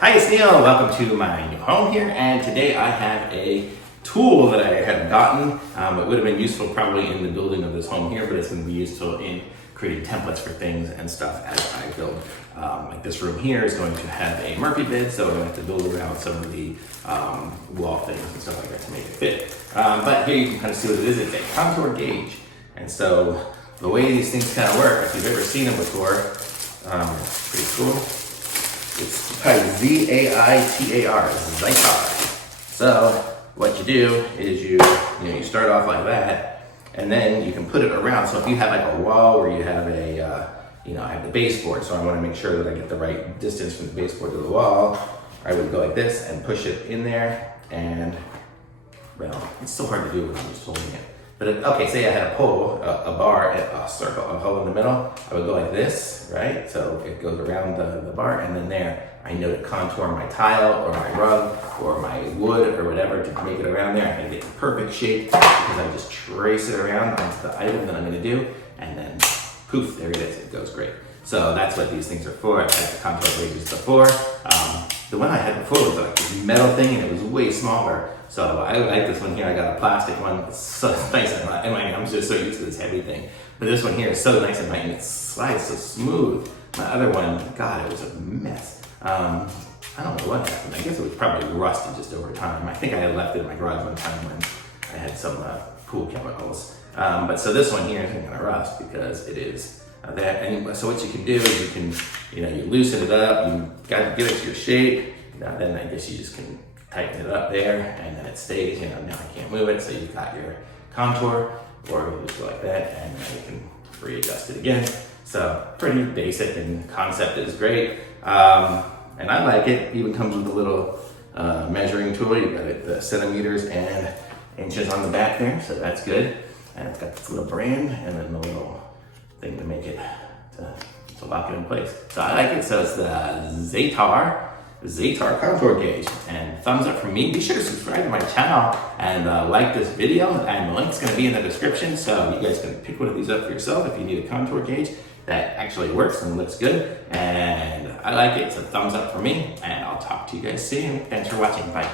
Hi, it's Neil. Welcome to my new home here, and today I have a tool that I have gotten. It would have been useful probably in the building of this home here, but it's going to be useful in creating templates for things and stuff as I build. Like this room here is going to have a Murphy bed, so I'm going to have to build around some of the wall things and stuff like that to make it fit. But here you can kind of see what it is. It's a contour gauge. And so the way these things kind of work, if you've ever seen them before, it's pretty cool. It's probably Z-A-I-T-A-R, Zaitar. So what you do is you start off like that, and then you can put it around. So if you have like a wall where you have a, I have the baseboard, so I want to make sure that I get the right distance from the baseboard to the wall. I would go like this and push it in there, and well, it's so hard to do when I'm just holding it. But okay, say I had a pole, a bar, a circle, a hole in the middle. I would go like this, right? So it goes around the bar, and then there, I know to contour my tile or my rug or my wood or whatever to make it around there. I'm gonna get the perfect shape because I just trace it around onto the item that I'm gonna do, and then poof, there it is. It goes great. So that's what these things are for. I've had the contour gauges before. The one I had before was like this metal thing, and it was way smaller. So I like this one here. I got a plastic one. It's so nice. I'm just so used to this heavy thing. But this one here is so nice and light, and it slides so smooth. My other one, God, it was a mess. I don't know what happened. I guess it was probably rusted just over time. I think I had left it in my garage one time when I had some pool chemicals. But so this one here isn't gonna rust because it is that. And so what you can do is you can, you loosen it up. You got to get it to your shape. Then I guess you just can tighten it up there, and then it stays. Now I can't move it, so you've got your contour, or you just go like that, and then you can readjust it again. So pretty basic, and concept is great. And I like it. Even comes with a little measuring tool. You've got the centimeters and inches on the back there, so that's good. And it's got this little brand and then the little thing to make it, to lock it in place. So I like it. So it's the Zaitar contour gauge. And thumbs up from me. Be sure to subscribe to my channel and like this video. And the link's going to be in the description, so you guys can pick one of these up for yourself if you need a contour gauge that actually works and looks good. And I like it. So thumbs up for me, and I'll talk to you guys soon. Thanks for watching. Bye.